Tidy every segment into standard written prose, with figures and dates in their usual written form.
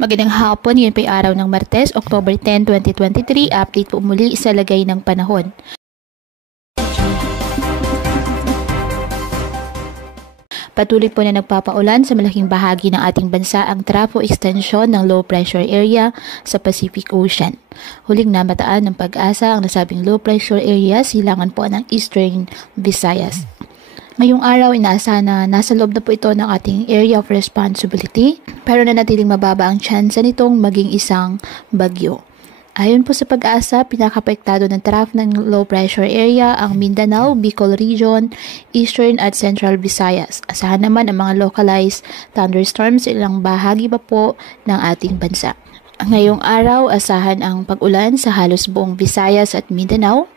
Magandang hapon, yun po araw ng Martes, October 10, 2023. Update po muli sa lagay ng panahon. Patuloy po na nagpapaulan sa malaking bahagi ng ating bansa ang trafo extension ng low pressure area sa Pacific Ocean. Huling namataan ng Pag-asa ang nasabing low pressure area silangan po ng Eastern Visayas. Ngayong araw, inaasahan na nasa loob na po ito ng ating area of responsibility, pero nanatiling mababa ang tsansa nitong maging isang bagyo. Ayon po sa Pag-asa, pinakapektado ng traf ng low pressure area ang Mindanao, Bicol Region, Eastern at Central Visayas. Asahan naman ang mga localized thunderstorms sa ilang bahagi pa po ng ating bansa. Ngayong araw, asahan ang pag-ulan sa halos buong Visayas at Mindanao.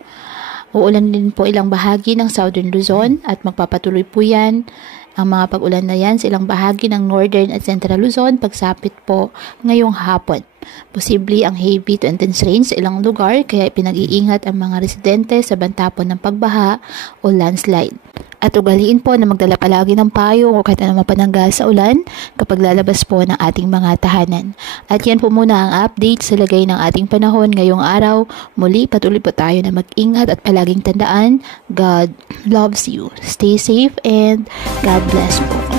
Uulan din po ilang bahagi ng Southern Luzon at magpapatuloy po yan ang mga pag-ulan na yan sa ilang bahagi ng Northern at Central Luzon pagsapit po ngayong hapon. Posible ang heavy to intense rain sa ilang lugar kaya pinag-iingat ang mga residente sa bantapon ng pagbaha o landslide. At ugaliin po na magdala palagi ng payong o kahit anong mapanangga sa ulan kapag lalabas po ng ating mga tahanan. At yan po muna ang update sa lagay ng ating panahon ngayong araw. Muli patuloy po tayo na mag-ingat at palaging tandaan, God loves you. Stay safe and God bless po.